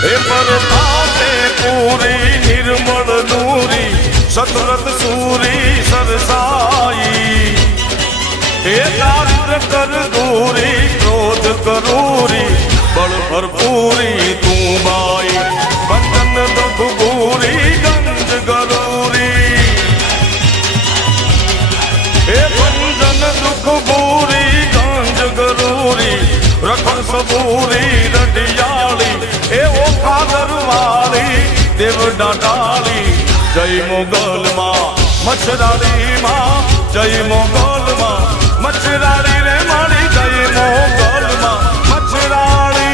એ પરતાપે પૂરી નિર્મળ નૂરી સતરત સૂરી સરસાઈ એ દારિદ્ર કર દૂરી ક્રોધ કરૂરી બળ ભરપૂરી તું બાઈ બંધન દુઃખ ભૂરી ગંજ ગરૂરી એ બંધન દુઃખ ભૂરી ગંજ ગરૂરી રખણ સબૂરી રઢિયાળી એ ઓખા દરવાળી દેવ ડાટાળી જય મોગલમાં મચ્છરાળીમાં જય મોગલમાં મચ્છરાળી રે માળી જય મોગલમાં મચ્છરાળી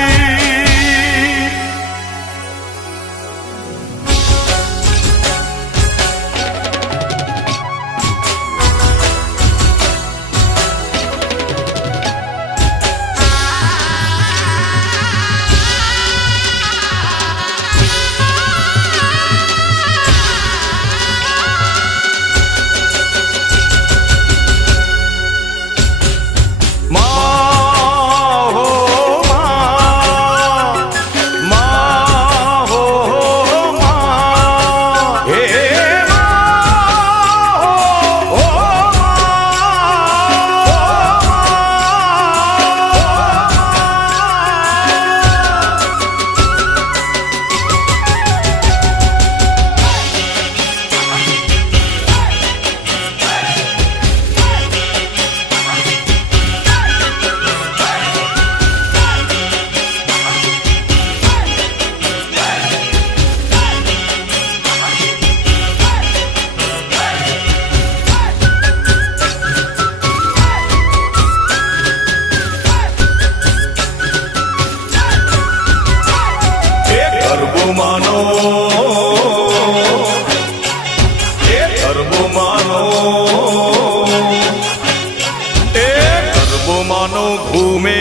ઘૂમે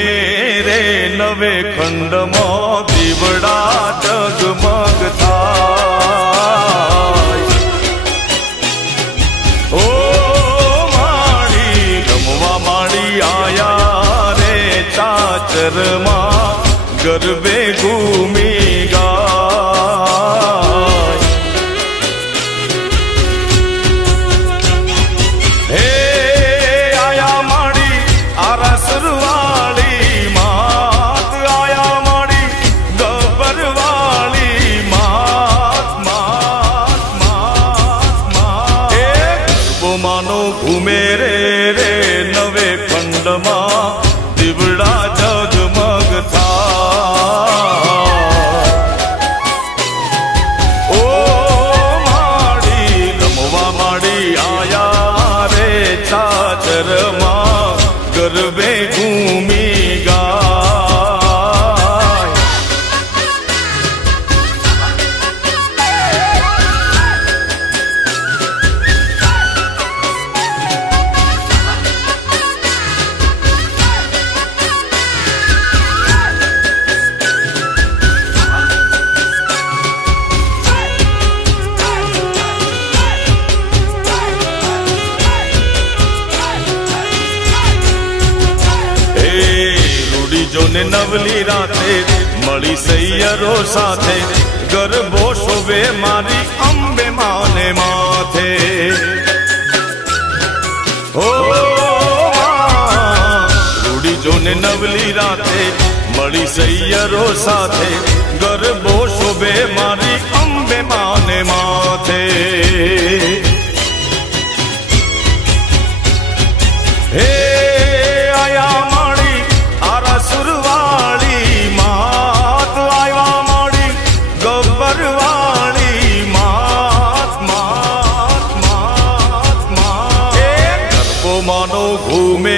રે નવે ખંડમાં દીવડા જગમગ થાય ઓ માળી રમવા માળી આયા રે ચાચરમાં ગરબે ઘૂમી ગાય હે આયા માળી આરાસરવાળી માત આયા માળી ગબરવાળી માત માત માત માત એ ગરબો માનો ઘૂમે રે રે નવે ખંડમાં દીવડા જગમગ થાય ઓ માળી રમવા માળી આયા રે ચાચરમાં ગરબે ઘૂમી ગાય જોને નવલી રાતે મળી સૈયરો સાથે ગરબો શોભે મારી અંબે માને માથે હો રૂડી જોને નવલી રાતે મળી સૈયરો સાથે ગરબો શોભે મારી અંબે માને માથે હે આયા માળી આરાસુરવાળી માત આયા માળી ગબ્બરવાળી માત માત માત માત એ ગરબો માનો ઘૂમે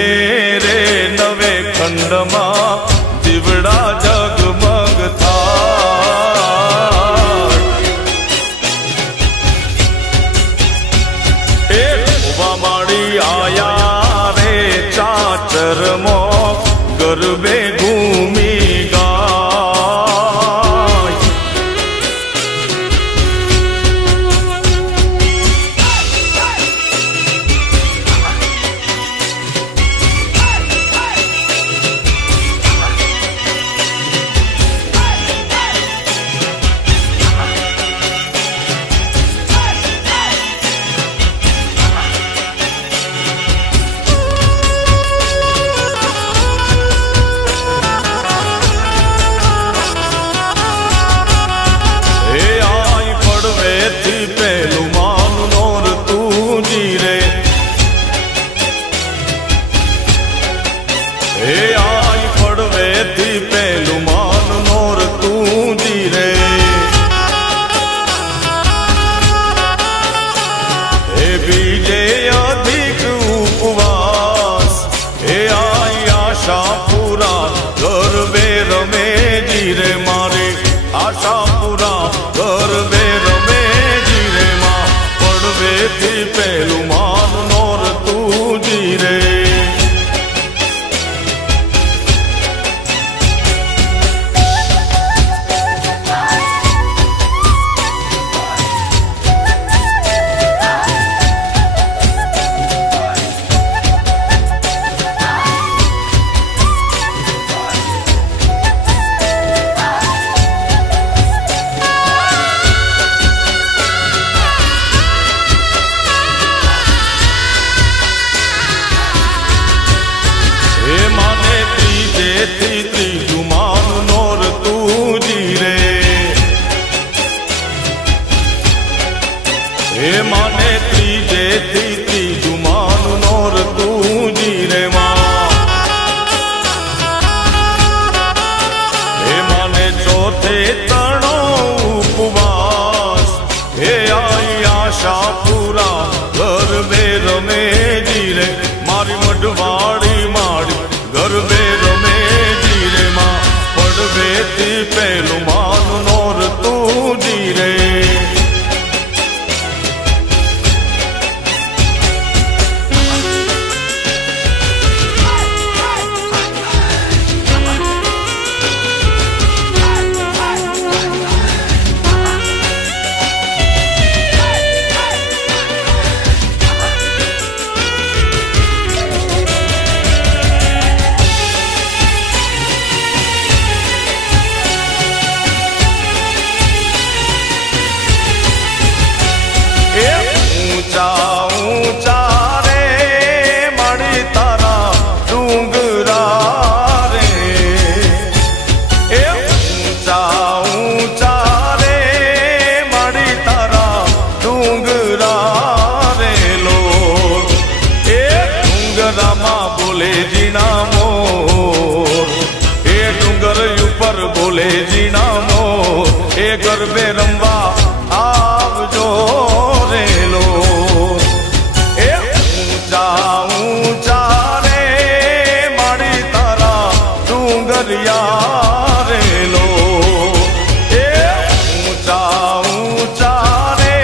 રે નવે ખંડમાં દીવડા જગમગ થાય આશાપુરા ગરબે રમે જીરે માં પડવેથી પેલું માન નોર તું જીરે ત્રીજું માન નોર તું જીરે હે માને ત્રીજેથી ત્રીજું માન નોર તું જીરે માં હે માને ચોથે તણો ઉપવાસ હે આઈ આશાપુરા ગરબે રમે જીરે મારી મઢવાડી માડી ગરબે રમે જીરે માં પડવેથી પેલું માન નોર તું જીરે ઊંચા ઊંચા રે માડી તારા ડુંગરા રે એ ઊંચા ઊંચા રે માડી તારા ડુંગરા રે લો એ ડુંગરામાં બોલે જીણા મોર એ ડુંગર ઉપર બોલે જીણા મોર એ ગરબે રમવા આવજો રેલો એ ઊંચા ઊંચા રે માડી તારા ડુંગરિયા રેલો એ ઊંચા ઊંચા રે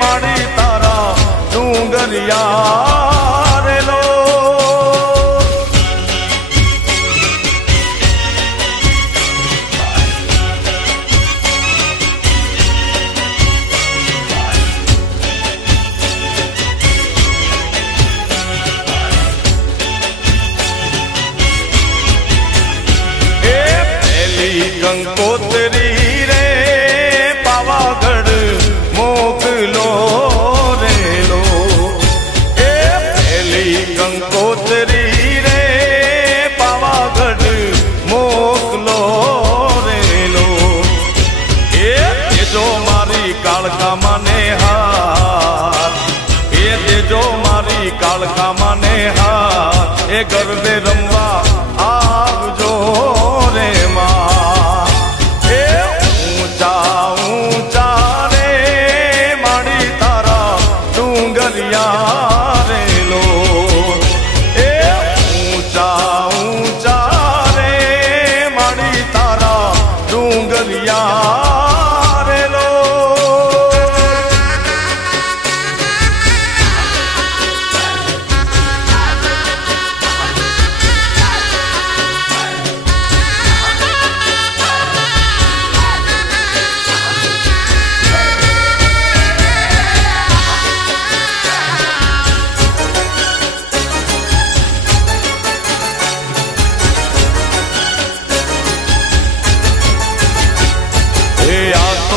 માડી તારા ડુંગરિયા રેલો કંકોત્રી રે પાવાગઢ મોકલો રેલો એ પેલી કંકોત્રી રે પાવાગઢ મોકલો રેલો એ દેજો મારી કાળકા માને હાર એ દેજો મારી કાળકા માને હાર એ ગરબે રમવા આવજો રે માં એ ઊંચા ઊંચા રે માડી તારા ડુંગરિયા રેલો એ ઊંચા ઊંચા રે માડી તારા ડુંગરિયા રેલો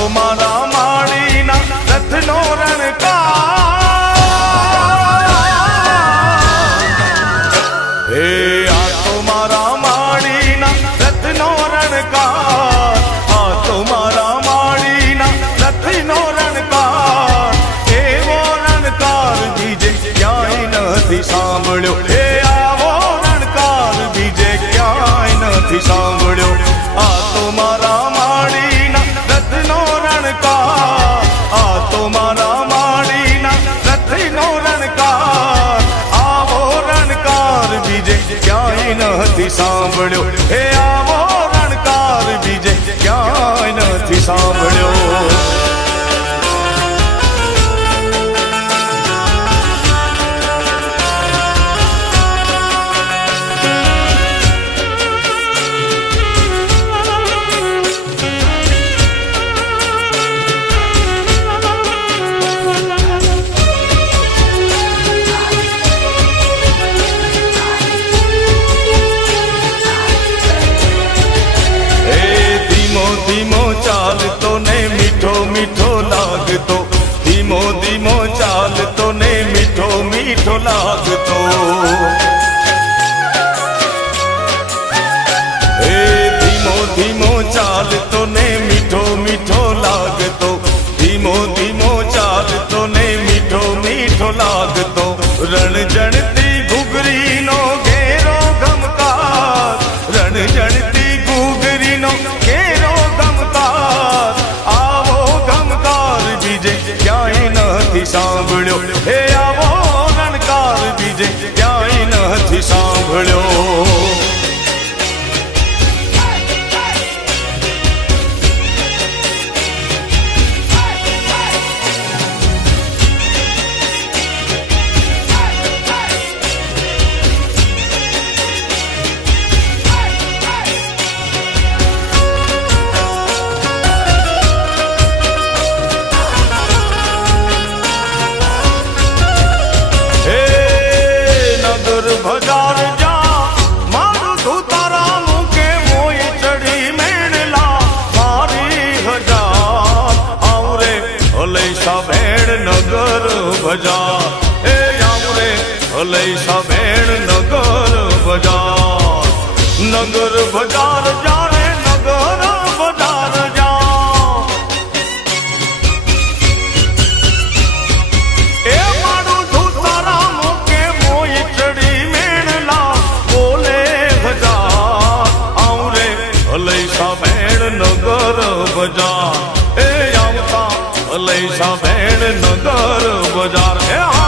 મારા માળીના રથનો રણકાર હે આ તો મારા માળીના રથનો રણકાર આ તો મારા માળીના રથનો રણકાર એવો રણકાર બીજે ક્યાંય નથી સાંભળ્યો હે આવો રણકાર બીજે ક્યાંય નથી સાંભળ્યો આ તો મારા માળીના રથનો રણકાર આ તો મારા માળીના રથનો રણકાર આવો રણકાર બીજે ક્યાંય નથી સાંભળ્યો હે આવો રણકાર બીજે ક્યાંય નથી નથી સાંભળ્યો. ધીમો ચાલતો ને મીઠો મીઠો લાગતો, ધીમો ધીમો ચાલતો ને મીઠો મીઠો લાગતો. હે ધીમો ધીમો ચાલતો ને મીઠો મીઠો લાગતો, ધીમો ધીમો ચાલતો ને મીઠો મીઠો લાગતો. રણજણતી ઘૂઘરીનો ઘેરો ગમકાર, રણજણતી ઘૂઘરીનો ઘેરો ગમકાર, આવો ગમકાર બીજે ક્યાંય નથી સાંભળ્યો. હે આવો રણકાર બીજે ક્યાંય નથી સાંભળ્યો. ભજાર જા મારું ધૂતારા મૂકે મોય ચડી મેળલા મારી હજાર. આવરે હલૈસા ભેણ નગર ભજાર, એ આવરે હલૈસા ભેણ નગર ભજાર. નગર ભજાર જાણે નગર ભજાર જા, એ મારું ધૂતારા મૂકે મોય ચડી મેળલા બોલે ભજાર. આવરે હલૈસા ભેણ નગર ભજાર, એ આવતા હલૈસા ભેણ નગર ભજાર. એ હા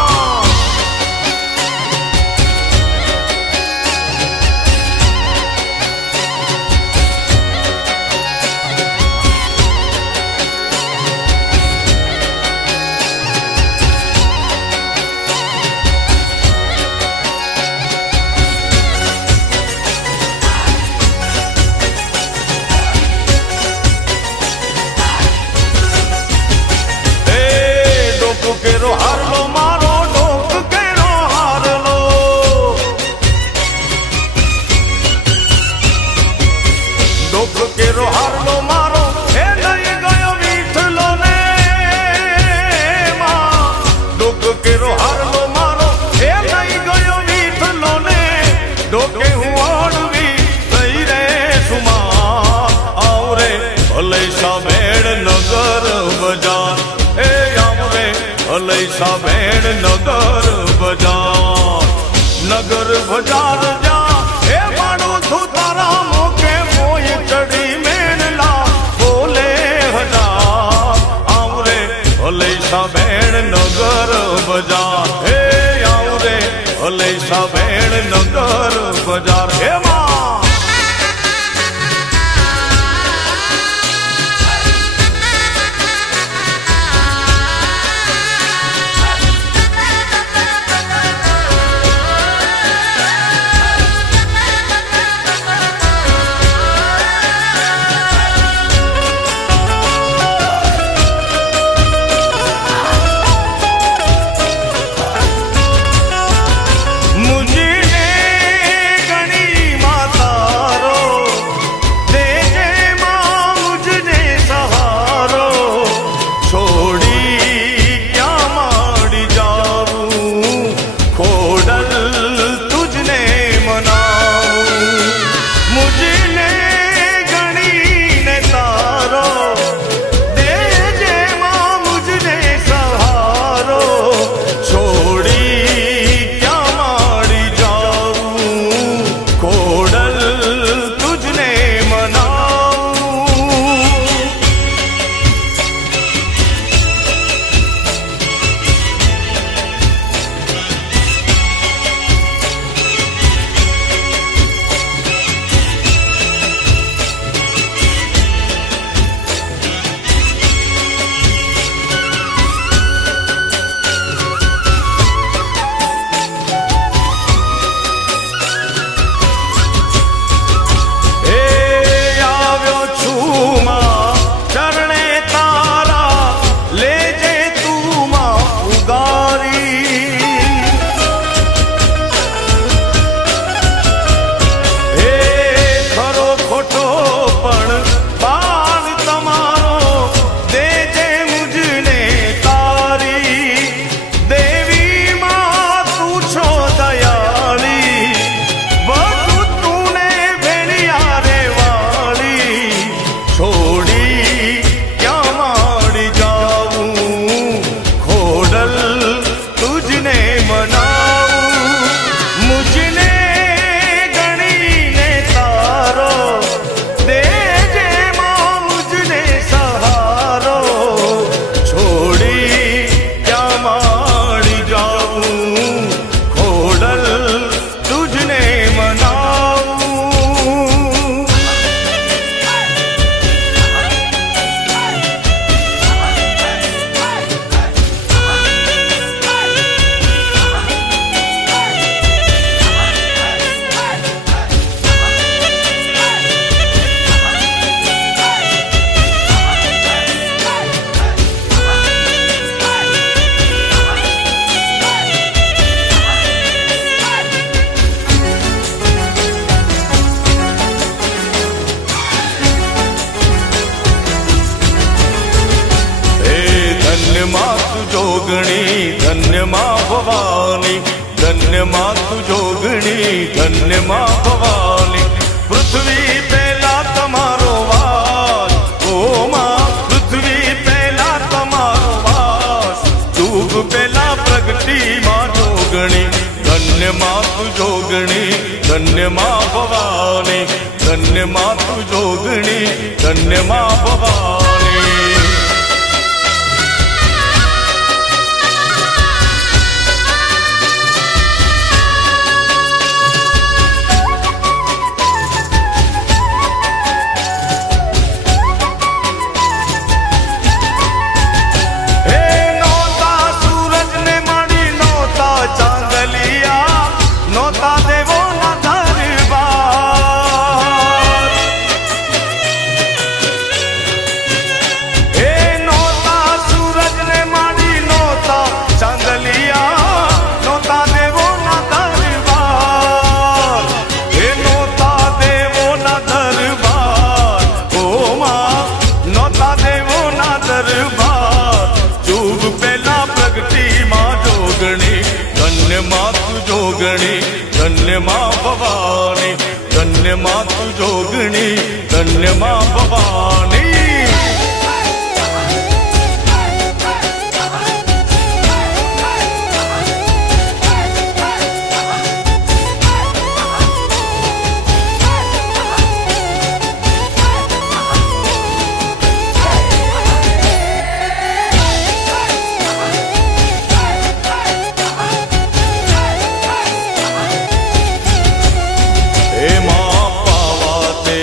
કેરો હારલો મારો ડોક કેરો હારલો, ડોક કેરો હારલો મારો એ લઈ ગયો વીઠલો ને માં. ડોક કેરો હારલો મારો એ લઈ ગયો વીઠલો ને, ડોકે હું ઓળવી લઈ રે સુમા. આવરે હલૈસા ભેણ નગર બજાર, એ આવરે હલૈસા ભેણ નગર બજાર. નગર બજાર જા એ મારું ધૂતારા મૂકે મોય ચડી મેળલા બોલે હજાર. આવરે હલૈસા ભેણ નગર બજાર, હે આવરે હલૈસા ભેણ નગર બજાર. હે માં ધન્ય માતુ જોગણી ધન્ય મા ભવાની ધન્ય માતુ જોગણી ધન્ય મા ભવાની પૃથ્વી પહેલા તમારો વાસ ઓ માં પૃથ્વી પહેલા તમારો વાસ યુગ પહેલા પ્રગટી માં જોગણી ધન્ય માતુ જોગણી ધન્ય મા ભવાની ધન્ય માતુ જોગણી ધન્ય મા ભવાની ધન્ય મા ભવાની ધન્ય માતુ જોગણી ધન્ય મા ભવાની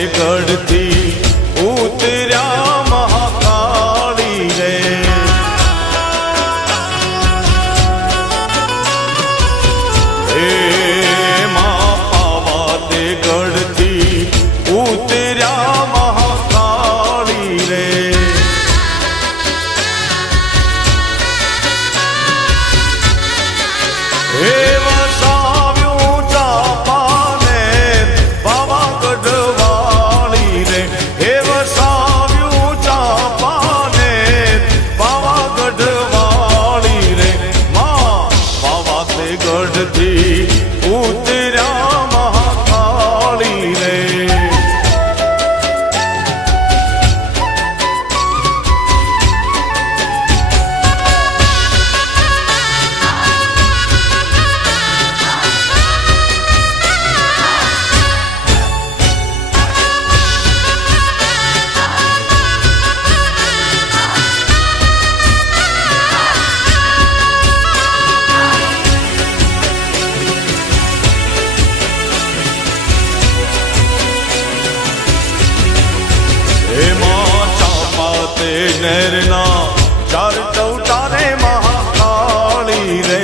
ગઢથી ઉતર્યા મહાકાળી રે હે માં પાવાતે ગઢથી ઉતર્યા મહાકાળી રે હે વસાવ્યું ચાપાને પાવાગઢ ઉતર્યા મહાકાળી રે નરના ચાર ચૌટારે મહાકાળી રે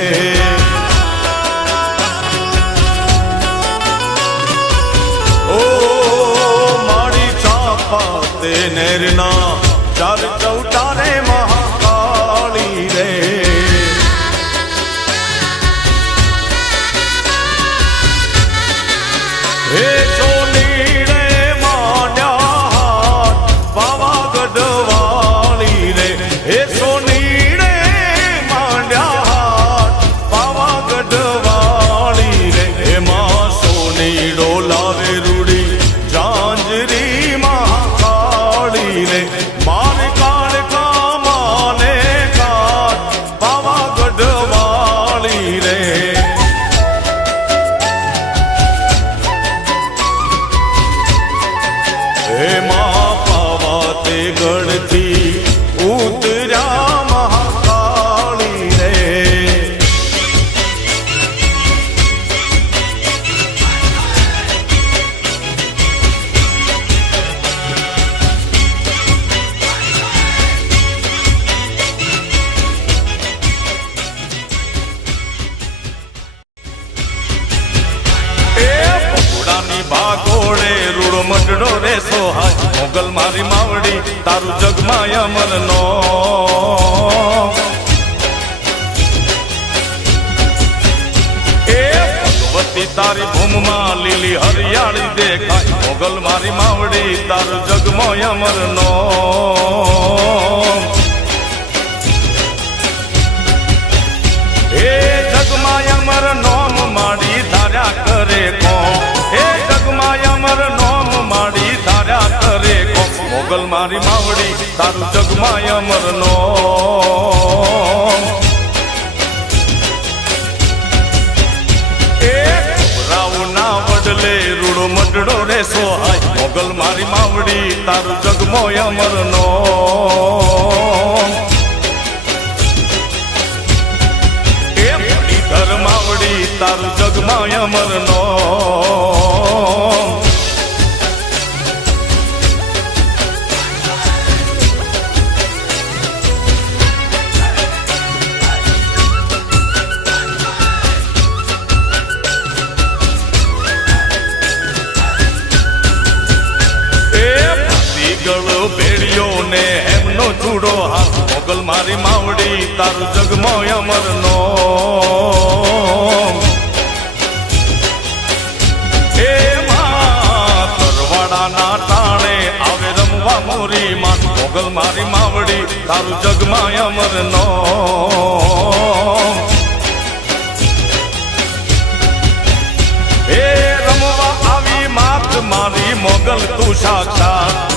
ઓ મારી ચાપા તે નરના ચાર ચૌટારે મહાકાળી રે હે સોની રે માંડ્યા પાવાગઢ હે સોનીડે માંડ્યા પાવાગઢ વાળી રે એમાં સોનીડો લાવે રૂડી ઝાંઝરી મહાકાળી રે માન કાળ કામાને કાળ પાવાગઢ વાળી રે હે મા પાવાતે ગઢથી ઉતર્યા મહાકાળી રે ભાગોળે રૂડો મટડો રે સોહાય મોગલ મારી માવડી તારું જગમાં અમર નો એ ભગવતી તારી ભૂમમાં લીલી હરિયાળી દેખાય મોગલ મારી માવડી તારું જગમાં અમર નો મારી માવડી તારું જગમાં અમરનો રાવના વડલે રૂડો મડડો રે સોહાય મોગલ મારી માવડી તારું જગમો અમરનો માવડી તારું જગમાં અમરનો ભેડિયો ને એમનો ચૂડો હાથ મોગલ મારી માવડી તારું જગમાં અમરનો તરવાડાના ટાણે આવે રમવા મોરી માં મોગલ મારી માવડી તારું જગમાં અમરનો રમવા આવી માત મારી મોગલ તું સાક્ષાત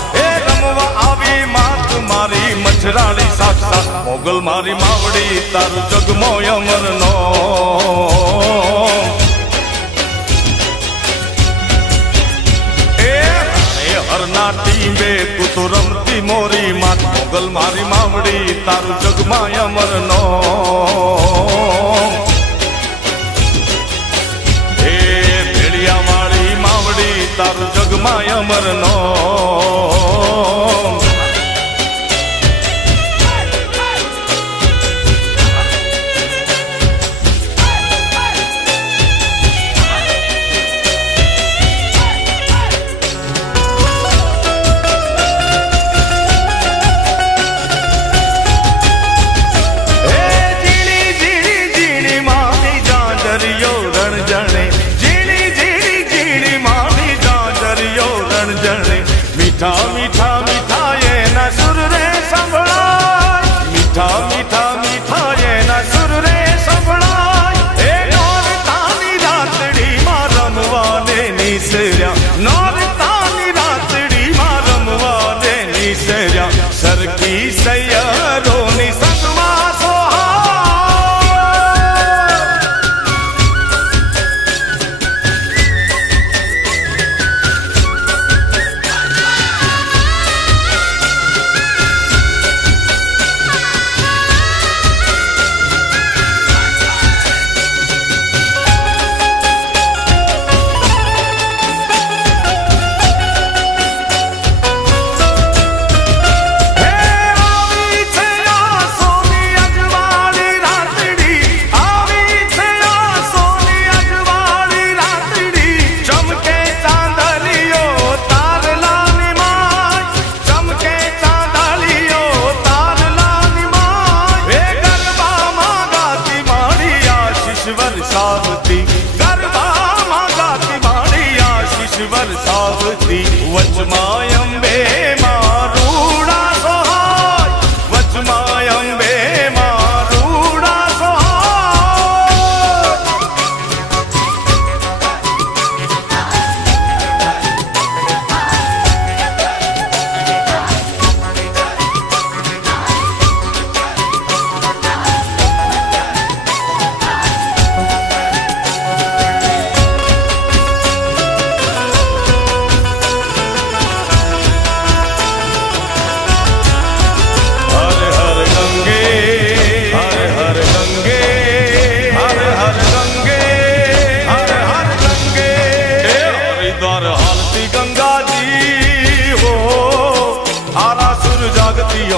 આવી માત મારી મછરાળી સાક્ષાત મોગલ મારી માવડી તારું જગમો અમરનો હરના ટીંબે તું તો રમતી મોરી માત મોગલ મારી માવડી તારું જગમાં અમરનો ભેડિયા વાળી માવડી તારું જગમાં અમરનો મીઠા મીઠા મીઠા એના સુર રે સંભળાય મીઠા મીઠા મીઠા એના સુર રે સંભળાય એ નોરતાની રાતડીમાં રમવાને નીસર્યા નોરતાની રાતડીમાં રમવાને નીસર્યા સરખી સૈયરોની સંગમાં ગરબામાં ગાતી માડી આશીષ વરસાવતી વચમાં અંબે મારુડા સોહાય વચમાં અંબે મારુડા સોહાય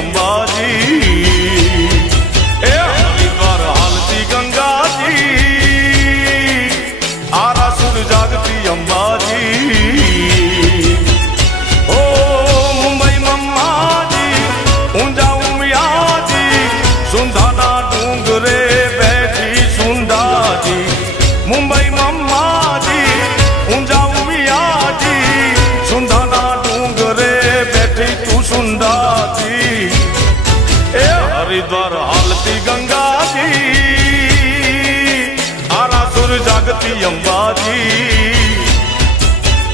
અંબાજી એ હરિદ્વાર હાલતી ગંગાજી આરાસુર જાગતી અંબાજી ઓ મુંબઈ મમ્માજી ઊંઝા ઉમિયાજી સુંધાના ડુંગરે બેઠી સુંધાજી મુંબઈ મમ્માજી ઊંઝા ઉમિયાજી સુંધાના ડુંગરે બેઠી તું સુંધાજી હરિદ્વાર હાલતી ગંગાજી આરાસુર જાગતી અંબાજી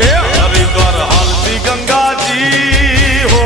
એ હરિદ્વાર હાલતી ગંગાજી હો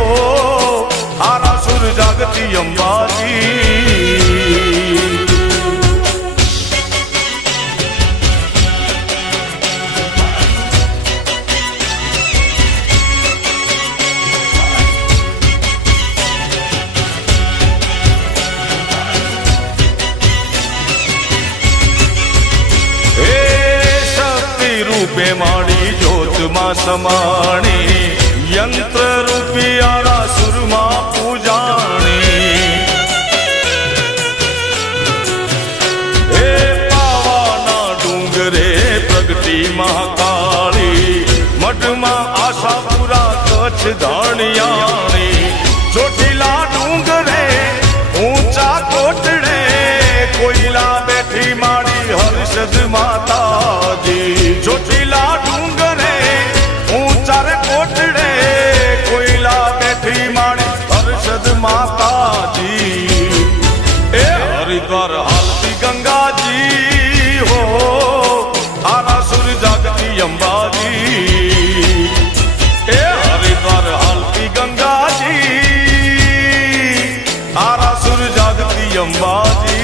રૂપે માડી જ્યોતમાં સમાણી યંત્ર રૂપી આરાસુરમાં પૂજાણી હે પાવાના ડુંગરે પ્રગટી મહાકાળી મઢમાં આશાપુરા કચ્છ ધાણિયાણી ચોટીલા ડુંગરે ઊંચા કોટડે કોઈલા બેઠી માડી હર્ષદ માતાજી ચોટીલા ડુંગરે ઊંચા રે કોટડે કોઈલા બેઠી માડી હર્ષદ માતાજી એ હરિદ્વાર હાલતી ગંગાજી હો આરાસુર જાગતી અંબાજી એ હરિદ્વાર હાલતી ગંગાજી આરાસુર જાગતી અંબાજી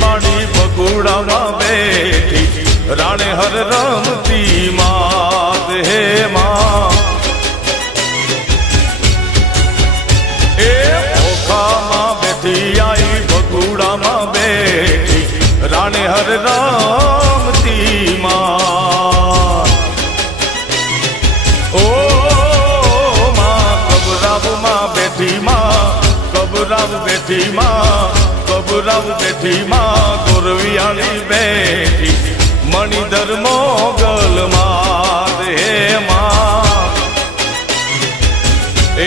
માડી બગુડામાં બેઠી રાણે હર રમતી માત હે માં એ ઓખામાં બેઠી આઈ બગુડામાં બેઠી રાણે હર રમતી માં ઓ માં કબરાવમાં બેઠી માં કબરાવ બેઠી માં કબરાવ બેઠી માં ગોરવિયાળી બેઠી મણિધર મોગલ માં હે માં એ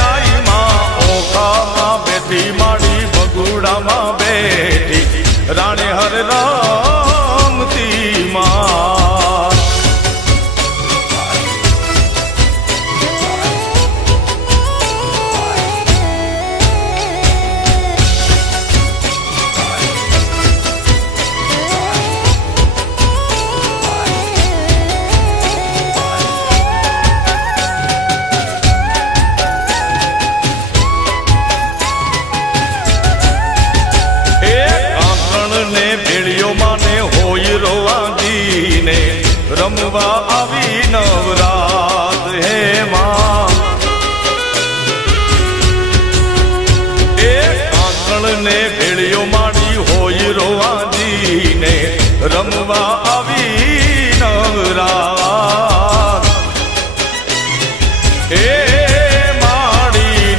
આઈ માં ઓખામાં બેઠી માડી બગુડામાં બેઠી રાણે હર રામતી માં રમવા આવી નવરાત હે માં એ આંગણ ને ભેળિયો માડી હોય રોવાજીને રમવા આવી નવરાત એ માડી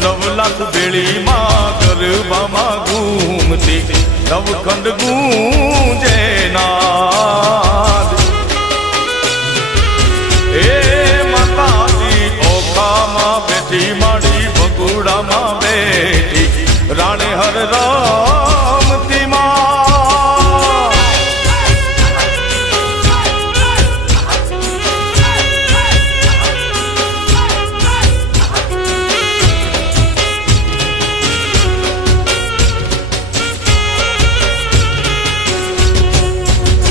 નવલાખ ભેળીમાં ગરબામાં ઘૂમતી નવખંડ ગૂંજે નાદ એ માતાજી ઓખામાં બેઠી માડી બગુડામાં બેઠી રાણે હર રામતી માં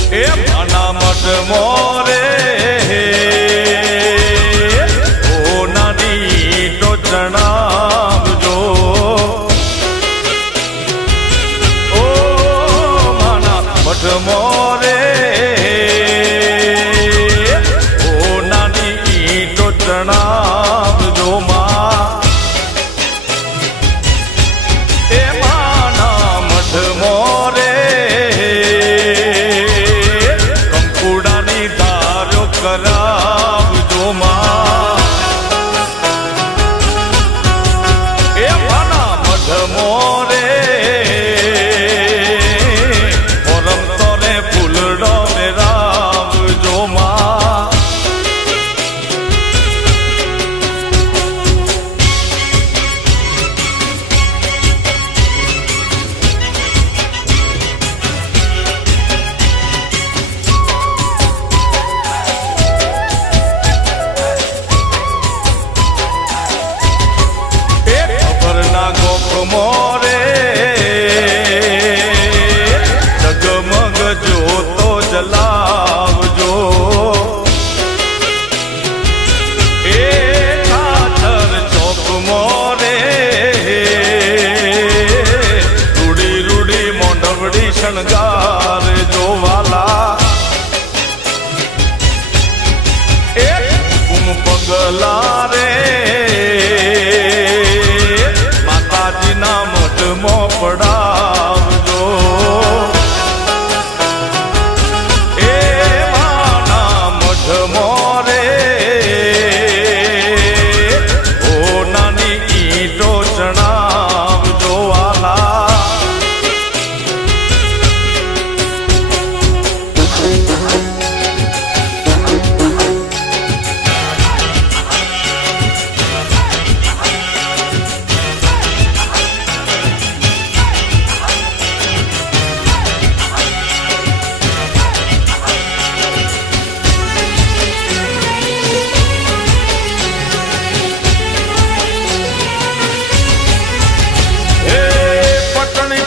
એ માના મઠ મોરે ઓ નાની તો જણાવજો ઓ માના મઠ મોરે ઓ નાની તો જણાવજો માં એ માના મઠ મોરે કરાવજો માં એ માના મઢ મોરે રમતો ને ફૂલડો ને રાવજો માં મોરે જગમગ જોતો જલાવજો એ ખાતર ચોક મોરે રૂડી રૂડી મોંઢવડી શણગાર જોવાલા એ કુમ પગલા રે માતાજીના મઠમાં પડાવજો એ માના મઠ મોરે ઓ નાની ઈંટો ચણાવજો વાલા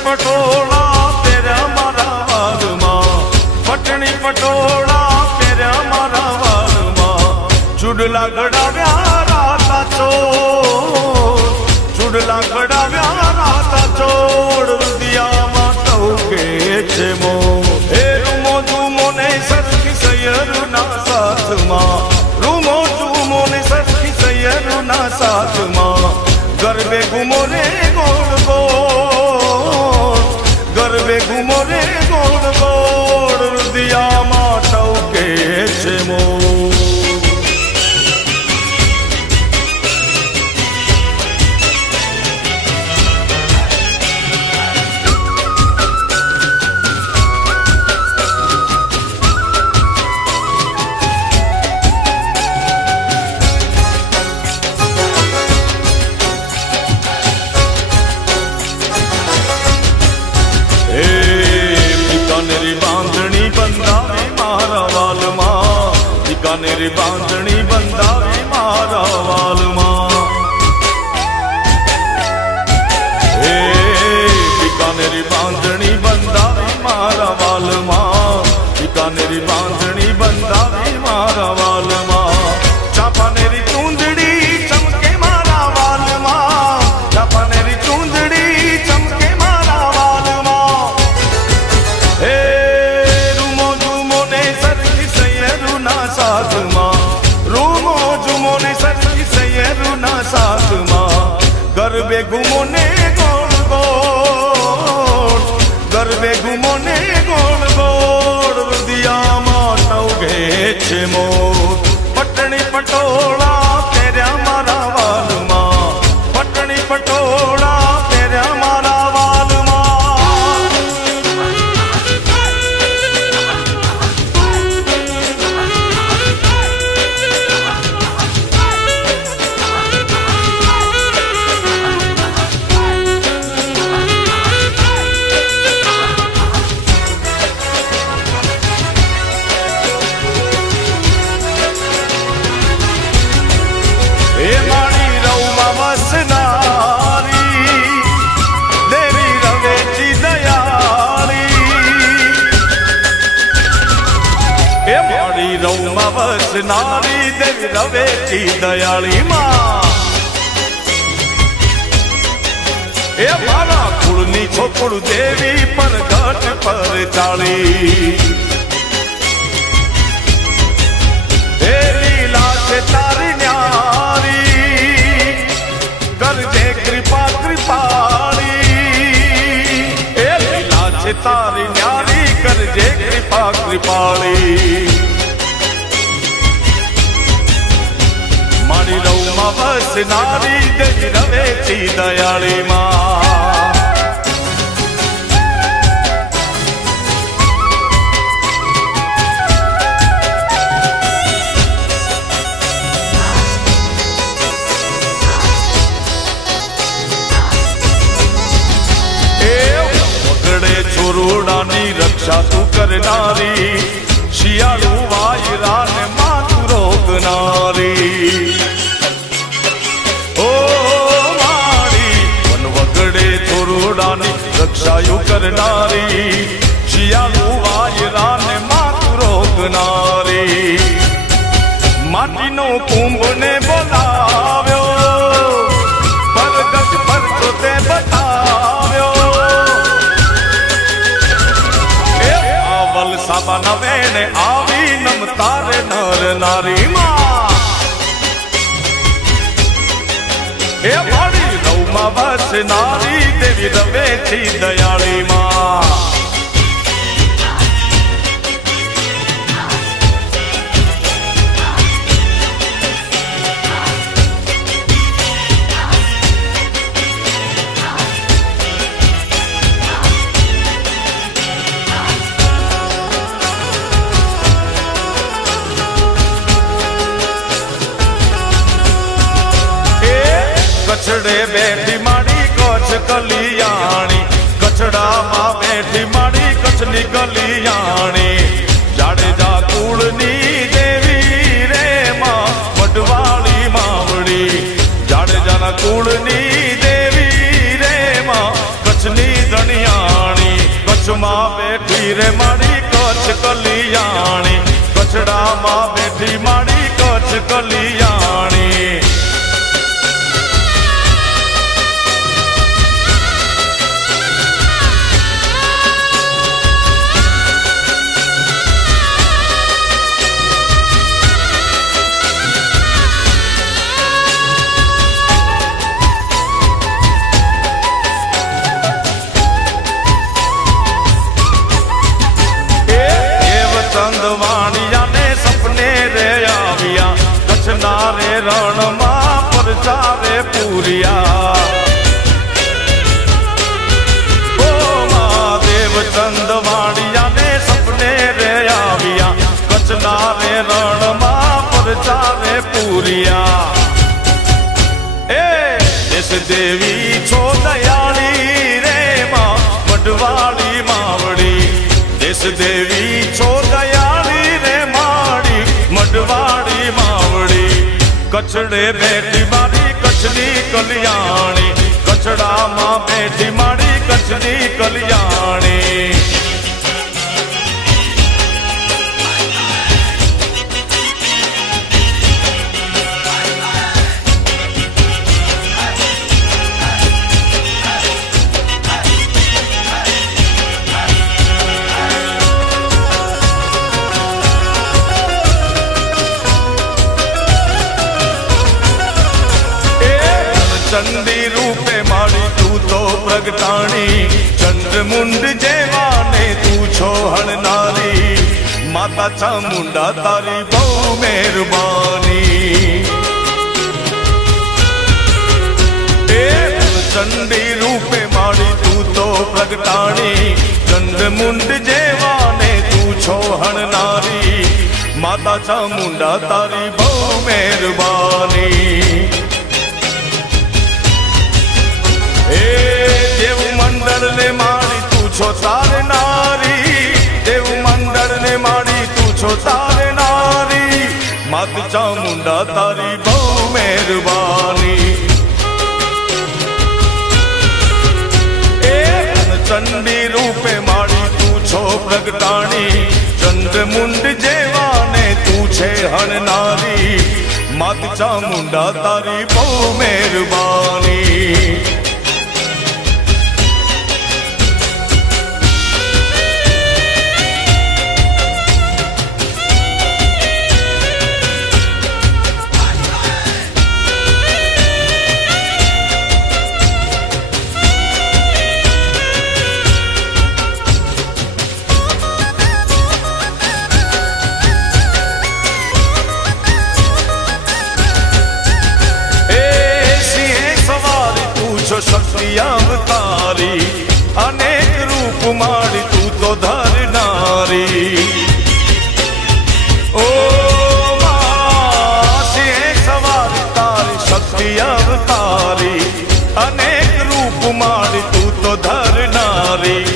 પટોળા પેરા મારા વાલમાં પટણી પટોળા પેરા મારા વાલમાં ચૂડલા ગડાવ્યા રાતા ચોર ચૂડલા ગડાવ્યા રાતા ચોર રુદિયામાં ટવકે છે મો હે રૂમો ઝૂમો ને સરખી સૈયરના સાથમાં રૂમો ઝૂમો ને સરખી સૈયરના સાથમાં ગરબે ઘૂમો રે ગોળ ગોળ ગરબે ઘૂમો રે ગોળ ગોળ રુદિયામાં ટવકે છે મો બીકાનેરી બાંધણી બંધાવી મારા વાલમાં હે બીકાનેરી બાંધણી બંધાવી મારા વાલમાં બીકાનેરી બાંધણી બંધાવી મારા વાલમાં ચાંપાનેરી ચૂંદડી ચમકે મારા વાલમાં ચાંપાનેરી ચૂંદડી ચમકે મારા વાલમાં હે રૂમો જુમો ને સરખી સૈયરુના સાથમાં રૂમો જુમો ને સરખી સૈયરુના સાથમાં ગરબે ઘૂમો ને ગોળ ગોળ ગરબે ઘૂમો ને ગોળ ગોળ રુદિયામાં ટવગે છે મોર પટણી પટોળા પહેર્યા મારા વાલમાં પટણી પટોળા પહેર્યા મારા વાલમાં એ મારી રવમાં વસનારી દેવી રવેચી દયાળી એ મારી રવમાં વસનારી દેવી રવેચી દયાળી માં એ મારા કુળની છોકરું દેવી પર ઘટ પર ચાળી એ લીલા છે તારી ન્યારી કરજે કૃપા કૃપાળી એ લીલા છે તારી ન્યારી કરજે કૃપા કૃપાળી મારી રવમાં વસનારી દેવી રવેચી દયાળી માં છોરોડાની રક્ષા તું કરનારી શિયાળુ વાયરાને માતું રોકનારી ઓ મારી વન વગડે છોરોડાની રક્ષાયું કરનારી શિયાળુ વાયરાને માતું રોકનારી માટીનો કુંભને બોલાવ્યો પરગટ પરચો તે બતાવ્યો સાબા નવેને આવી નમતારે નર નારી માં એ મારી રવમાં વસનારી દેવી રવેચી દયાળી માં કચડે બેઠી માડી કચ્છ કલિયાણી કચડામાં બેઠી માડી કચ્છની કલિયાણી જાડેજા કુળની દેવી રે માં વડવાળી માવડી જાડેજાના કુળની દેવી રે માં કચ્છની ધણિયાણી કચ્છમાં બેઠી રે માડી કચ્છ કલિયાણી કચડામાં બેઠી માડી કચ્છ કલિયાણી ચંદવાણિયાને સપને રે આવ્યા કચ્છના રે રણમાં પરચારે પૂર્યા ઓ મહાદેવ ચંદવાણિયાને સપને રે આવ્યા કચ્છના રે રણમાં પરચારે પૂર્યા એ દેશ દેવી છો દયાળી રે માં વડવાળી માવડી દેશ દેવી છો દયાળી રે માડી મડવાળી કચડે બેઠી મારી કચ્છની કલ્યાણી, કચડામાં બેઠી મારી કચ્છની કલ્યાણી. ચંડી રૂપે મારી તું તો પ્રગટાણી, ચંદ્રમુંડ જેવાને તું છો હણનારી. માતા ચામુંડા તારી બહુ મહેરબાની. ચંડી રૂપે મારી તું તો પ્રગટાણી, ચંદ્રમુંડ જેવાને તું છો હણનારી. માતા ચામુંડા તારી બહુ મહેરબાની. દેવ મંડળ ને મારી તું છો તારનારી, દેવ મંડળ ને મારી તું છો તારનારી. માત ચામુંડા તારી બહુ મહેરબાની. ચંડી રૂપે મારી તું છો પ્રગટાણી, ચંદ્રમુંડ જેવાને તું છે હણનારી. માત ચામુંડા તારી બહુ મહેરબાની. શક્તિ અવતારી, અનેક રૂપ મારી તું તો ધરનારી. ઓ સિંહ સવારી તારી શક્તિ અવતારી, અનેક રૂપ મારી તું તો ધરનારી.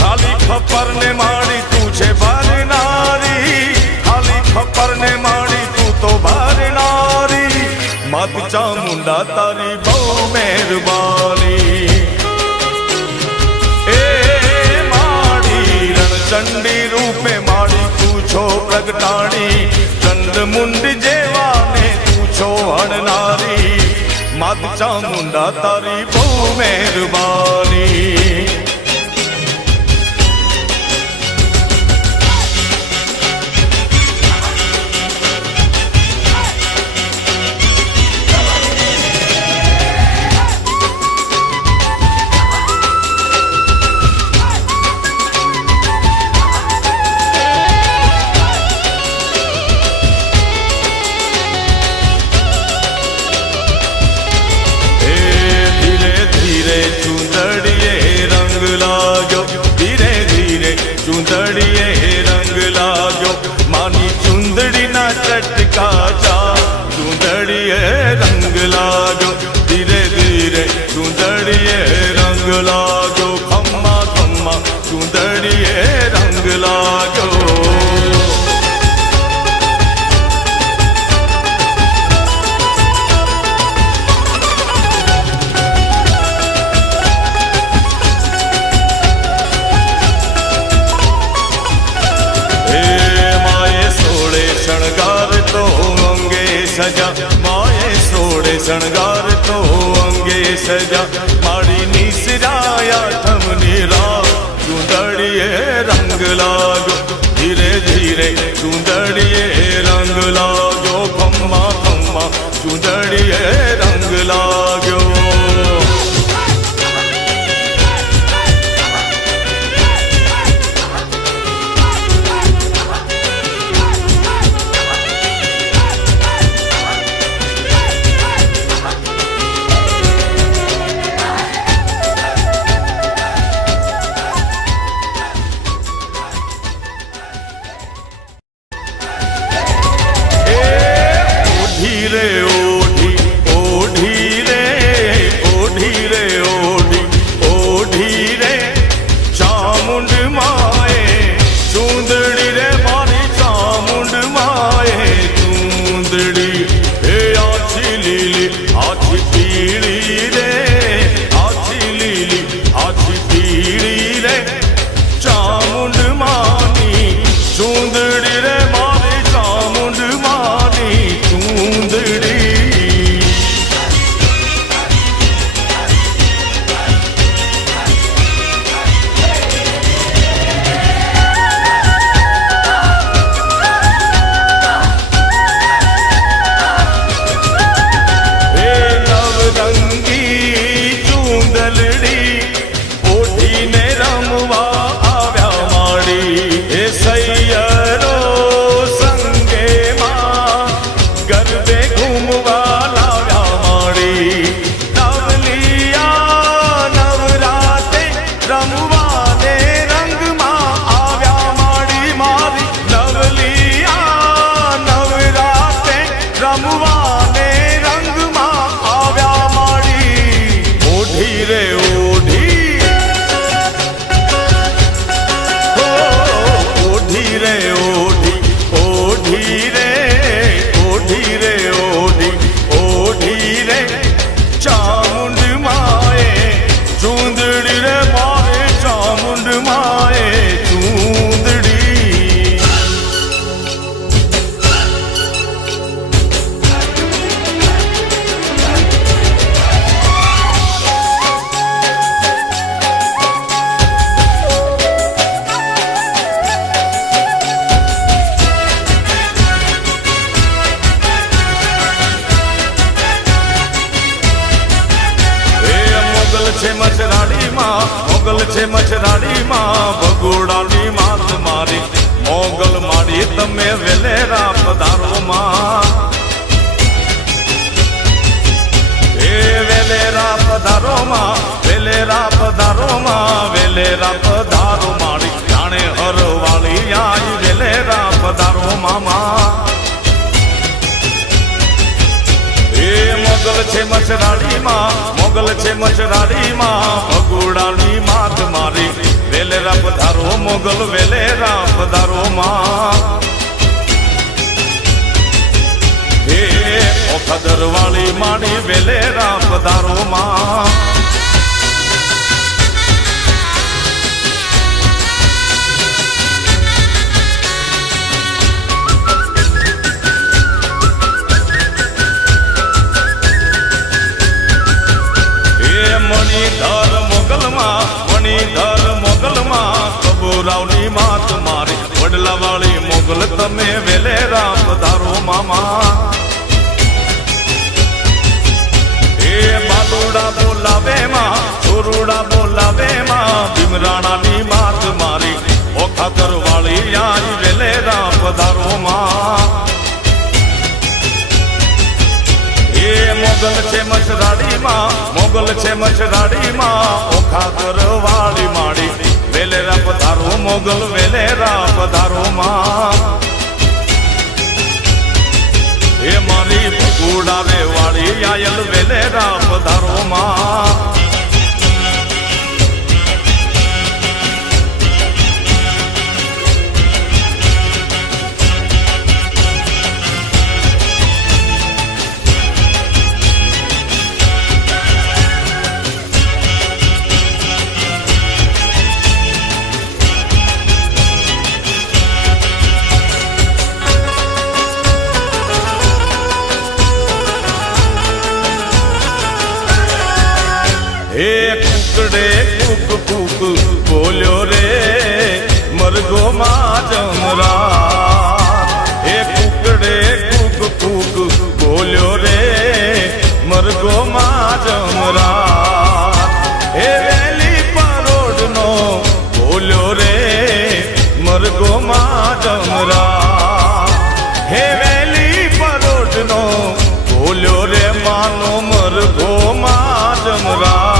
ખાલી ખપર ને મારી તું છે ભરનારી, ખાલી ખપર ને મારી તું તો ભરનારી. માત ચામુંડા તારી બહુ મહેરબાની. ચંડી રૂપે મારી તું છો પ્રગટાણી, ચંદ્રમુંડ જેવાને તું છો હણનારી. માત ચામુંડા તારી બહુ મહેરબાની. ચુંદડીએ રંગ લાગ્યો, માની ચુંદડી ના ચટકા ચા. ચુંદડીએ રંગ લાગ્યો, ધીરે ધીરે ચુંદડીએ રંગ લાગ્યો. ખમ્મા ખમ્મા ચુંદડીએ રંગ લાગ્યો. શણગાર તો અંગે સજા, માએ સોળે શણગાર તો અંગે સજા. મારી નિસરાયા થમની રાહ, ચુંદડીએ રંગ લાગ્યો, ધીરે ધીરે ચુંદડીએ રંગ લાગ્યો. ખમ્મા ખમ્મા ચુંદડીએ રંગ લાગ્યો. રમવાને રંગમાં આવ્યા માડી ઓઢી રે ઓઢી ઓઢી રે ઓઢી ઓઢી રે ઓઢી રે ઓઢી ઓઢી રે ચામુંડ માએ ચૂંદડી રે મારે ચામુંડ માએ ચૂંદડી મોગલ છે મચરાડીમાં ભગોડાની માત મારી મોગલ મારી તમે વેલેરા પધારોમાં એ વેલેરા પધારોમાં વેલેરા પધારોમાં વેલેરા પધારો મારી જાણે હરવાળી આઈ વેલેરા પધારો મામા મોગલ છે મચરાડીમાં મોગલ છે મચરાડીમાં ભગોડાની માત મારી વેલેરા પધારો મોગલ વેલેરા પધારો માં હે ઓખદર વાળી માડી વેલેરા પધારો માં મણિધર મોગલમાં મણિધર મોગલમાં કબૂરાવની માત મારી વડલા વાળી મોગલ તમે વેલેરા પધારો મામા એ બાલુડા બોલાવે માં ચોરુડા બોલાવે માં ભીમરાણાની માત મારી ઓખાકર વાળી આઈ વેલેરા પધારો માં મોગલ છે મચરાડીમાં મોગલ છે મચરાડીમાં ઓખાકર વાળી માડી વેલેરા પધારો મોગલ વેલેરા પધારો માં એ મારી ભગોડાવે વાળી આયલ વેલેરા પધારો માં હે કુકડે કુક કુક બોલ્યો રે મરગો માં જમરા હે કુકડે કુક કુક બોલ્યો રે મરગો માં જમરા હે વેલી પરોડનો બોલ્યો રે મરગો માં જમરા હે વેલી પરોડનો બોલ્યો રે માનો મરગો માં જમરા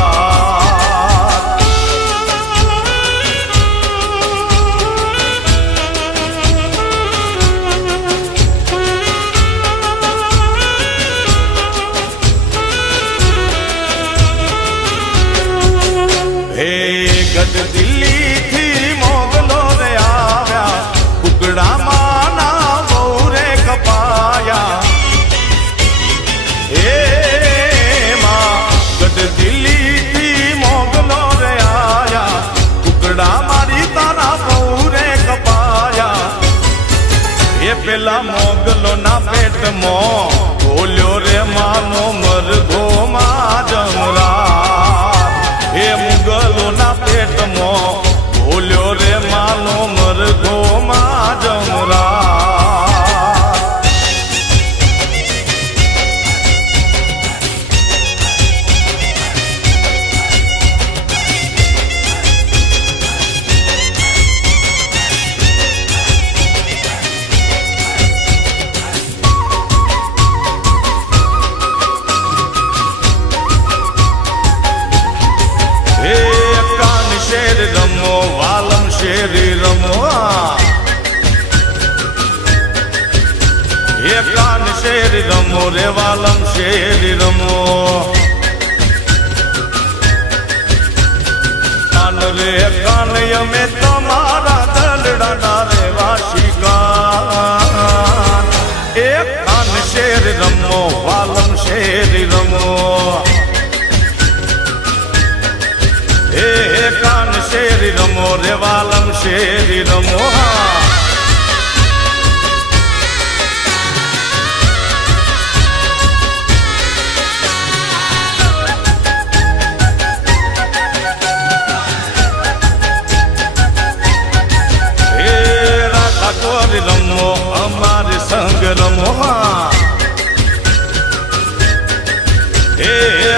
શેરી રમો રે વાલમ શેરી રમો કાન રે કાન અમે તમારા દલડાના રે વાશિકા એ કાન શેરી રમો વાલમ શેરી રમો એ કાન શેરી રમો રે વાલમ શેરી રમો રમો અમારે સંગ રમો હે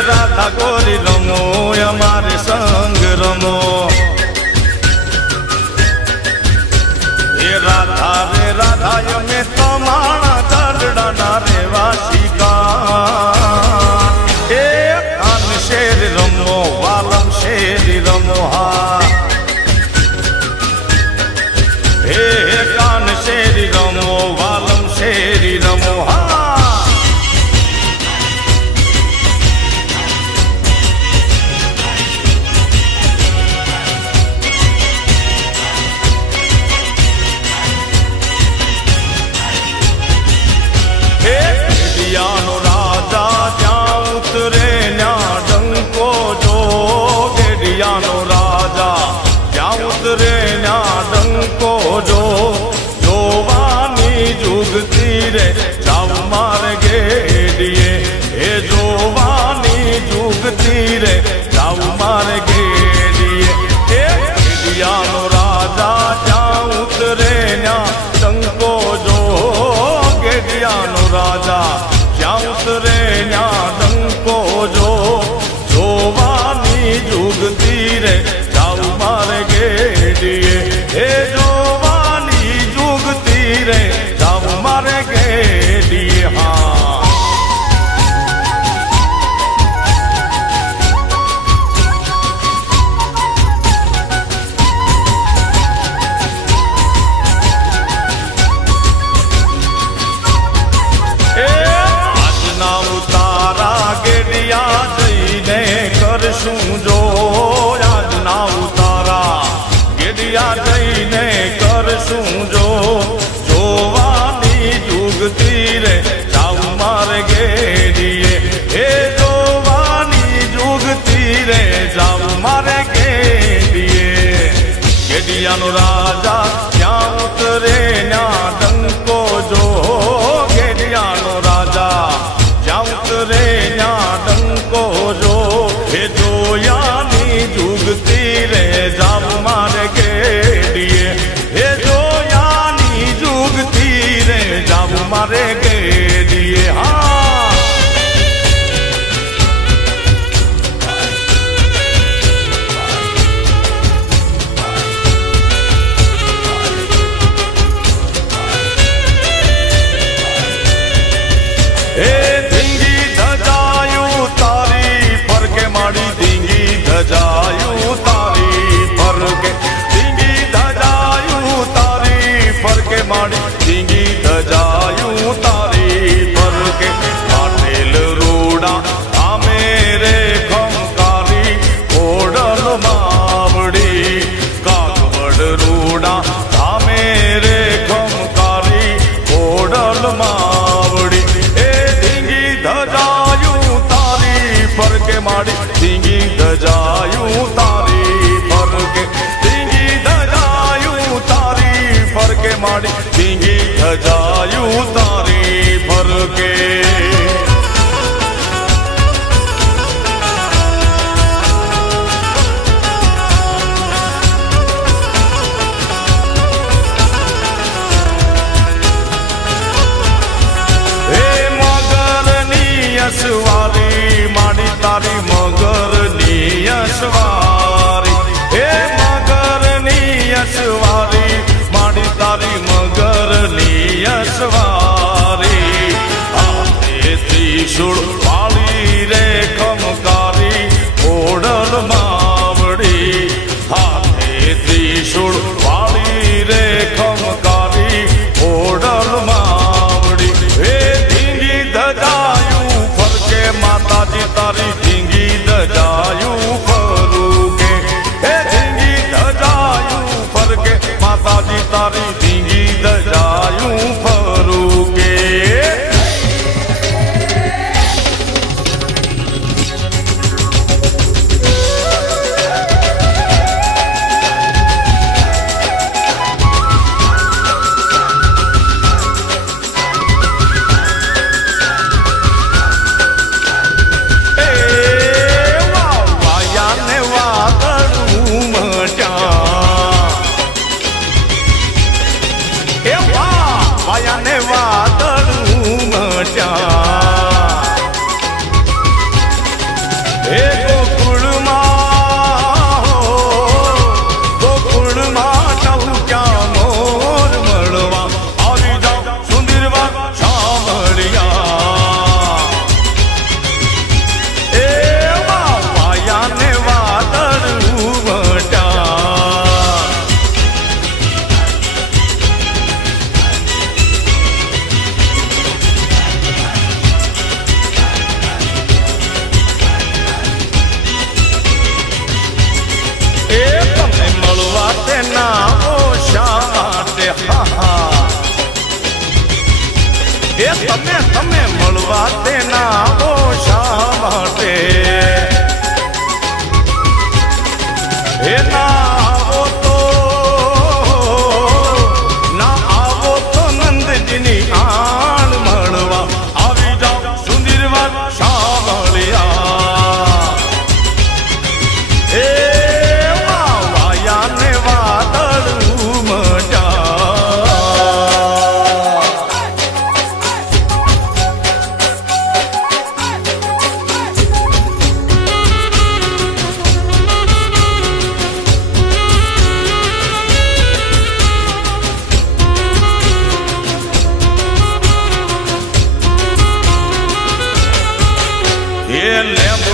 રાધા ગોરી રમો અમારે સંગ રમો હે રાધા રે રાધા અમે તમારા દલડાના રે વાશિકા એ કાન શેરી રમો વાલમ શેરી રમો હા હે કાન શેરી રમો વાલમ શેરી રમો હા હે ગેડિયાનો રાજા જ્યાં ઉતરે ન્યા ડંકો જો ગેડિયાનો રાજા જ્યાં ઉતરે ન્યા ડંકો જો જોવાની જુગતી રે જાવ મારે ગેડીએ એ જોવાની જુગતી રે જાવ મારે ગેડીએ એ ગેડિયાનો રાજા જ્યાં ઉતરે ન્યા ડંકો જો ગેડિયાનો રાજા જ્યાં ઉતરે ન્યા ડંકો જો જોવાની જુગતી રે જાવ મારે ગેડીએ એ જોવાની જુગતી રે જાવ મારે ગેડીએ હા આજના ઉતારા ગેડિયા જઈને કરશું જો આજના ઉતારા ગેડિયા જઈને કરશું જો જોવાની જુગતી રે જાવ મારે ગેડીએ એ જોવાની જુગતી રે જાવ મારે ગેડીએ ગેડિયાનો રાજા ક્યાં ઉતરે ન્યા ડંકો જો ગેડિયાનો રાજા જ્યાં ઉતરે ન્યા ડંકો જો એ જોયાની જુગતી રે જાવ મારે ગેડીએ એ જોયાની જુગતી રે જાવ મારે ગેડીએ હા એ ધીંગી ધજાયું તારી ફરકે માડી ધીંગી ધજાયું તારી ફરકે ધીંગી ધજાયું તારી ફરકે માડી ધીંગી ધજાયું તારી ફરકે પાટેલ રૂડા આમે રે ખમકારી ઓડલ માવડી કાગવડ રૂડા આમે રે ખમકારી ઓડલ માવડી ધજાયું તારી ફરકે માડી ધીંગી ધજાયું તારી ફરકે ધીંગી ધજાયું તારી ફરકે માડી ધીંગી ધજાયું તારી ફરકે યસવાલી માડી તારી મગરની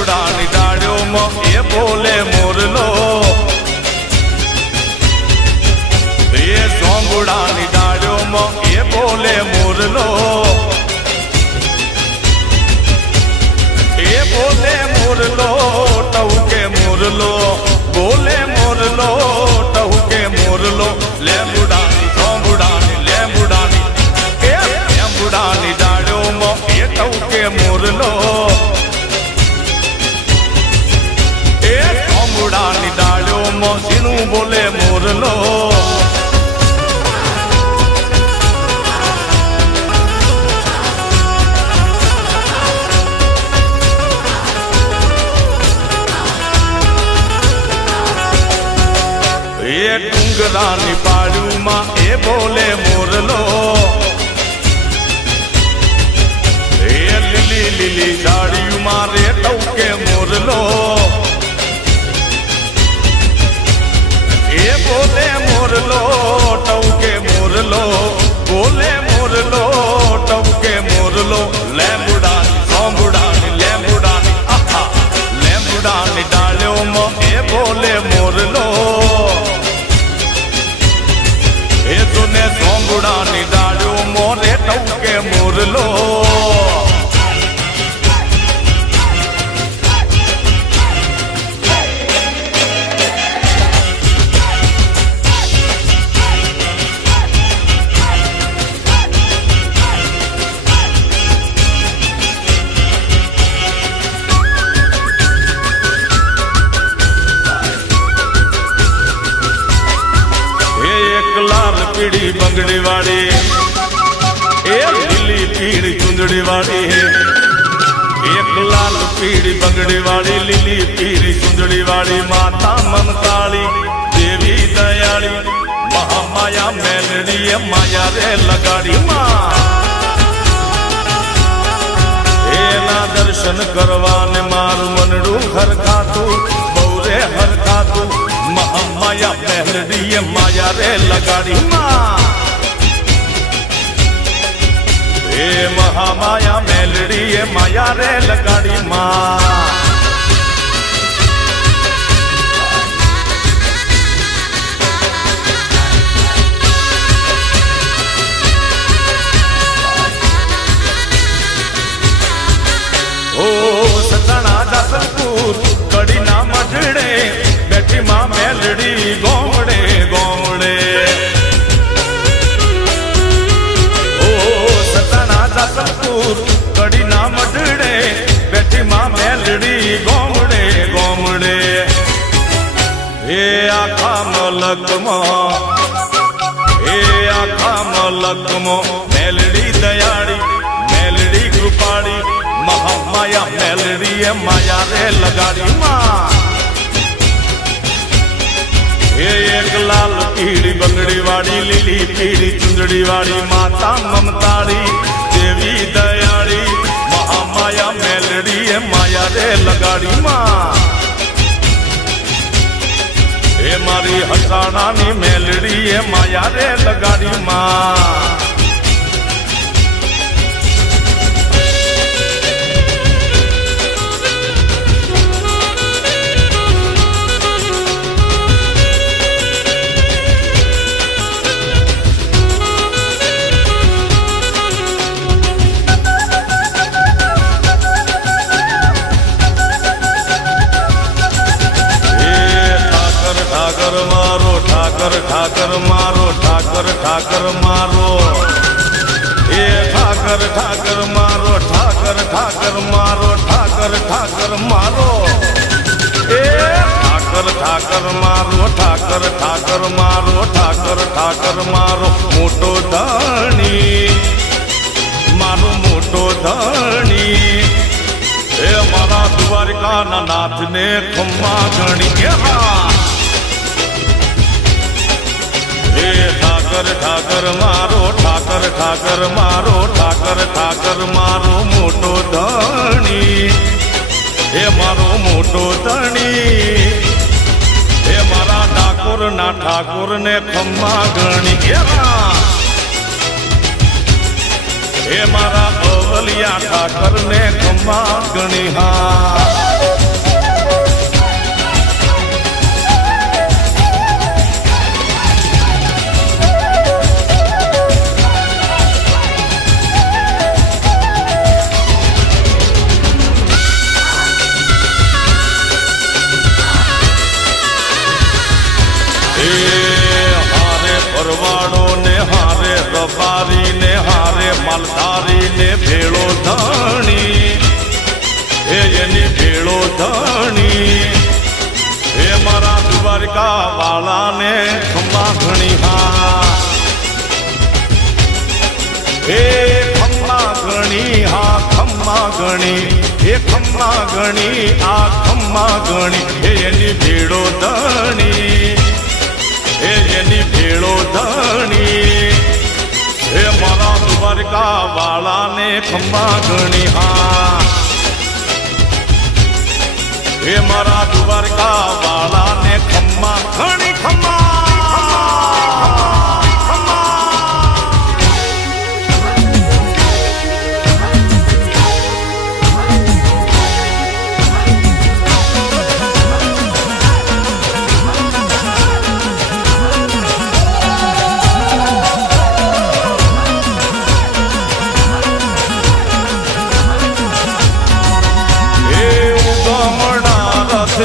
લેબુડાની ડાળીઓમાં એ બોલે મોરલો એ સોંગુડાની ડાળીઓમાં એ બોલે મોરલો એ બોલે મોરલો ટહુકે મોરલો બોલે મોરલો ટહુકે મોરલો લેબુડાની સોંગુડાની લેબુડાની એ લેબુડાની ડાળીઓમાં એ ટહુકે મોરલો એ સોંગુડાની ડાળીઓમાં ઝીણું બોલે મોરલો એ ડુંગરાની પાડુમાં એ બોલે મોરલો એ લીલી લીલી ઝાડીમાં રે ટહુકે મોરલો એ બોલે મોરલો ટહુકે મોરલો બોલે મોરલો ટહુકે મોરલો લેબુડાની સોંબુડાની લેબુડાની આહા લેબુડાની ડાળીઓમાં એ બોલે મોરલો એ જોને સોંગુડાની ડાળીઓ મોરે ટહુકે મોરલો પીળી બંગડી વાળી એ લીલી પીળી ચુંદડી વાળી એક લાલ પીળી બંગડી વાળી લીલી પીળી ચુંદડી વાળી માતા મમતાળી દેવી દયાળી મહામાયા મેલડી માયા રે લગાડી એના દર્શન કરવાને મારું મનડું હરખાતું બહુ રે હરખાતું મહામાયા મેલડી માયા રે લગાડી એ મહામાયા મેલડી માયા રે લગાડી સતણા દાસલપુર કડીના મઢડે બેઠી માં મેલડી ગોમડે ગોમડે ઓ સતણા દાસલપુર કડીના મઢડે બેઠી માં મેલડી ગોમડે ગોમડે એ આખા મલકમાં મેલડી દયાળી મેલડી કૃપાળી મહામાયા મેલડી માયા રે લગાડી એ એક લાલ પીળી બંગડી વાળી લીલી પીળી ચુંદડી વાળી માતા મમતાળી દેવી દયાળી મહામાયા મેલડી માયા રે લગાડી એ મારી હસાણાની મેલડી માયા રે લગાડી ઠાકર મારો ઠાકર ઠાકર મારો એ ઠાકર ઠાકર મારો ઠાકર ઠાકર મારો ઠાકર ઠાકર મારો એ ઠાકર ઠાકર મારો ઠાકર ઠાકર મારો ઠાકર ઠાકર મારો મોટો ધણી મારો મોટો ધણી એ મારા દ્વારકાના નાથને ખમ્મા ગણી કે ઠાકર ઠાકર મારો ઠાકર ઠાકર મારો ઠાકર ઠાકર મારો મોટો ધણી હે મારો મોટો ધણી હે મારા ઠાકોર ના ઠાકોર ને ખમ્મા ગણી હે મારા અવલિયા ઠાકર ને ખમ્મા ગણી એને ભેળો ધણી, એની ભેળો ધણી. એ મારા દ્વારકા વાળાને ખમ્મા ઘણી હા, એ ખમ્મા ઘણી હા ખમ્મા ઘણી, એ ખમ્મા ઘણી આ ખમ્મા ઘણી. એની ભેળો ધણી, એની ભેળો ધણી. એ મારા દ્વારકા વાળાને ખમ્મા ઘણી હા, એ મારા દ્વારકા વાળાને ખમ્મા ઘણી ખમ્મા.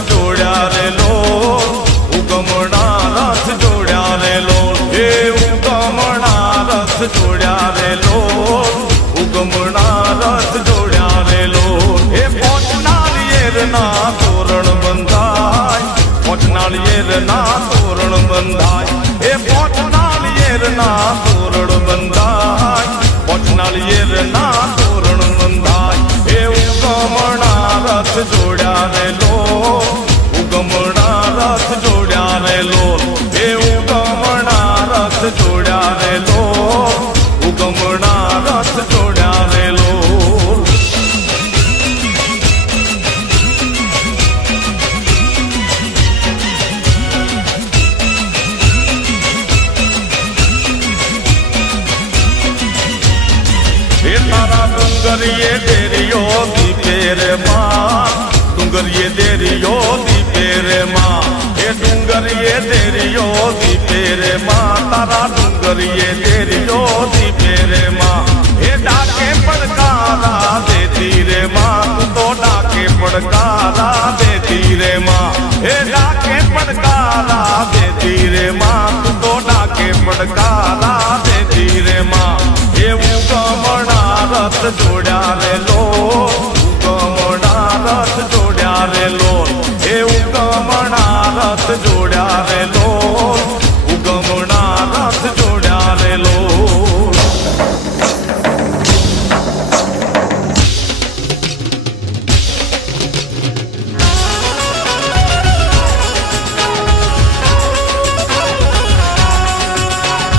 જોડ્યા રે લો ઉગમણા રથ જોડ્યા રે લો, એ ઉગમણા રથ જોડ્યા રે લો ઉગમણા રથ જોડ્યા રે લો. એ પોચનાળિયેરના તોરણ બંધાય, પોચનાળિયેરના તોરણ બંધાય, એ પોચનાળિયેરના તોરણ બંધાય, પોચનાળિયેરના તોરણ બંધાય. એ ઉગમણા રથ જોડ્યા રે લો ઉગમણા રથ જોડ્યા રે લો, એ ઉગમણા રથ જોડ્યા રે લો ઉગમણા રથ જોડ્યા રે લો. એ તારા ડુંગરીએ ડેરીઓ દીપે રે માં, ડુંગરીએ દેરીઓ દીપે રે માં, એ ડુંગરીએ દેરીઓ દીપે રે માં, તારા ડુંગરીએ દેરીઓ દીપે રે માં. એ ડાકે પડકારા દેતી રે માં, તું તો ડાકે પડકારા દેતી રે માં, એ ડાકે પડકારા દેતી રે માં, તું તો ડાકે પડકારા દેતી રે માં. એ ઉગમણા રથ જોડ્યા રે લો ઉગમણા રથ જોડ્યા રે લો, એ ઉગમણા રથ જોડ્યા રે લો ઉગમણા રથ જોડ્યા રે લો.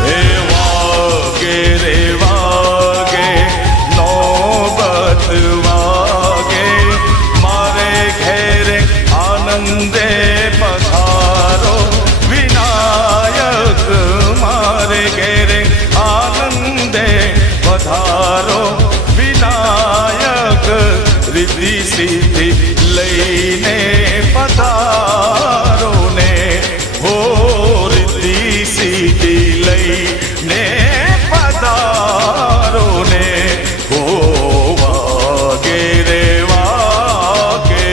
એ વાગે રે વાગે નોબત વાગે, મારે ઘેરે આનંદે પધારો વિનાયક, મારે ઘેરે આનંદે પધારો વિનાયક. રિદ્ધિ સિદ્ધિ લઈને પધારો ને, હો રિદ્ધિ સિદ્ધિ લઈને પધારો ને, હો વાગે રે વાગે.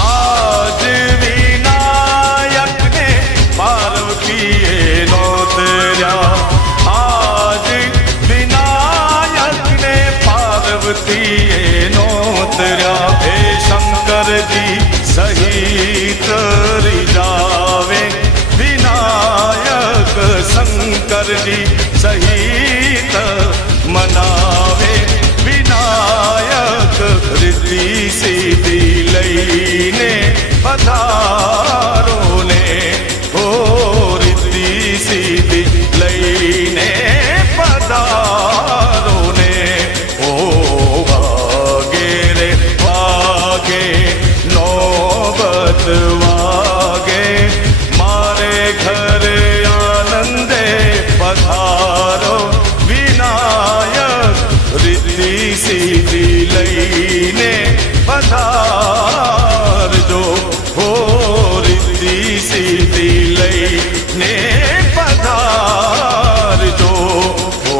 આજ વિનાયક ને પાર્વતીએ નોતર્યા, આજ વિનાયક ને પાર્વતીએ નોતર્યા. હે શંકરજી સહિત રીજાવે વિનાયક, શંકરજી સહિત મનાવે વિનાયક. રિદ્ધિ સિદ્ધિ લઈને પધારો ને, હો રિદ્ધિ સિદ્ધિ લઈને પધારો ને, ઓ વાગે રે વાગે નોબત વાગે, મારે ઘરે આનંદે પધારો વિનાયક. રિદ્ધિ સિદ્ધિ લઈને પધારજો, હો રિદ્ધિ સિદ્ધિ લઈને પધારજો, હો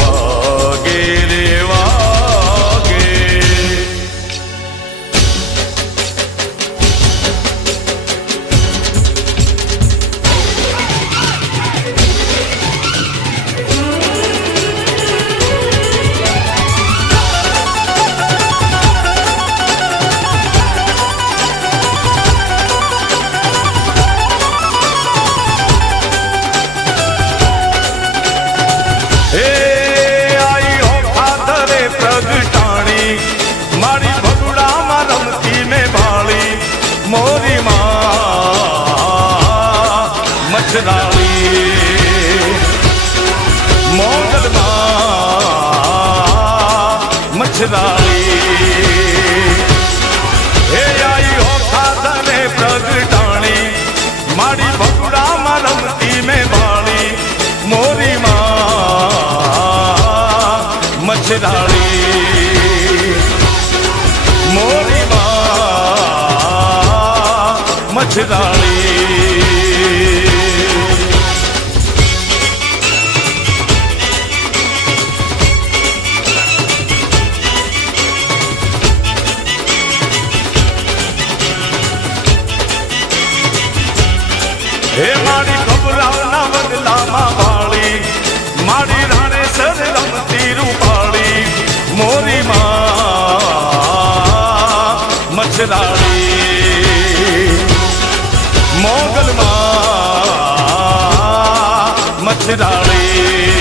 વાગે રે વાગે. મચ્છરાળી મોગલમાં મચ્છરાળી હે આઈ હોખા તને પ્રગટાણી મારી ભગડામાં રમતી મેં બાળી મોરી માં મચ્છરાળી મોરી માં મચ્છરાળી હે મારી ખબરાવના બદલામાં વાળી મારી રાણેસર રમતી રૂપાળી મોરી માં મચ્છરાળી મોગલમાં મચ્છરાળી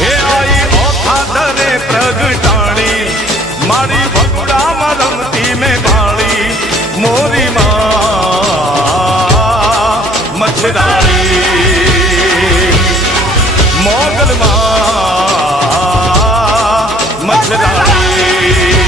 હે આઈ ઓખા દરે પ્રગટાણી મારી ભગડામાં રમતી મેં બાળી મોરી મચ્છરાળી મોગલમાં મચ્છરાળી